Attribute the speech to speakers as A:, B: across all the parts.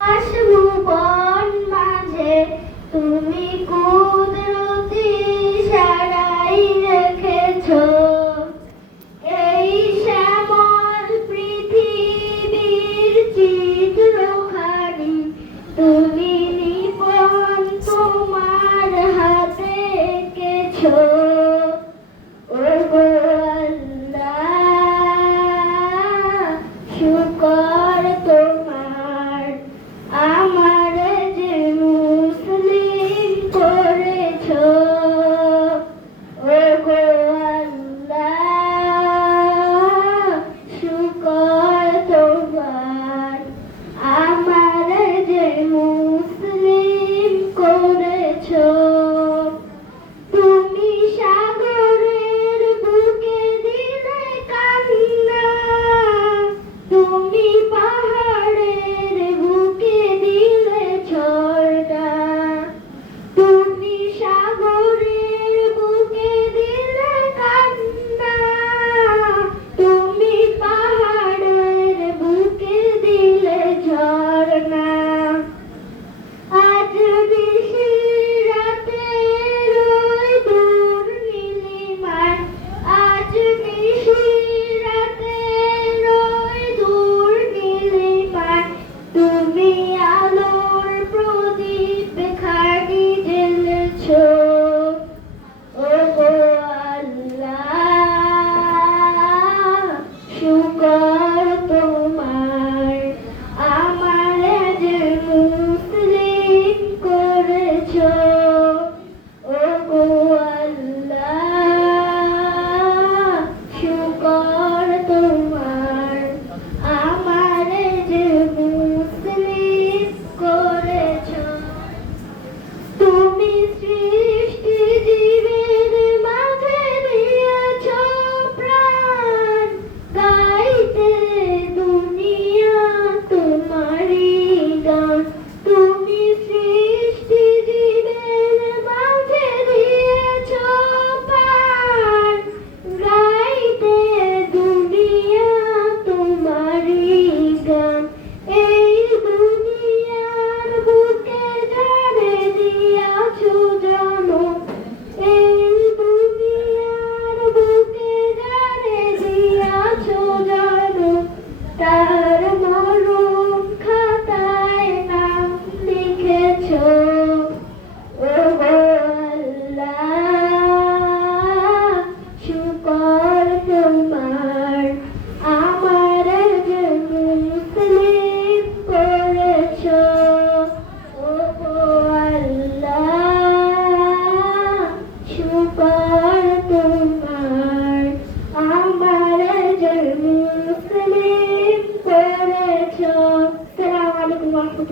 A: বন মাঝে তুমি কুদরতি সারাই রেখেছ। এই শ্যামল পৃথিবীর চিত্রখানি তুমি নিপন তোমার হাতে কেছো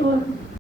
A: muito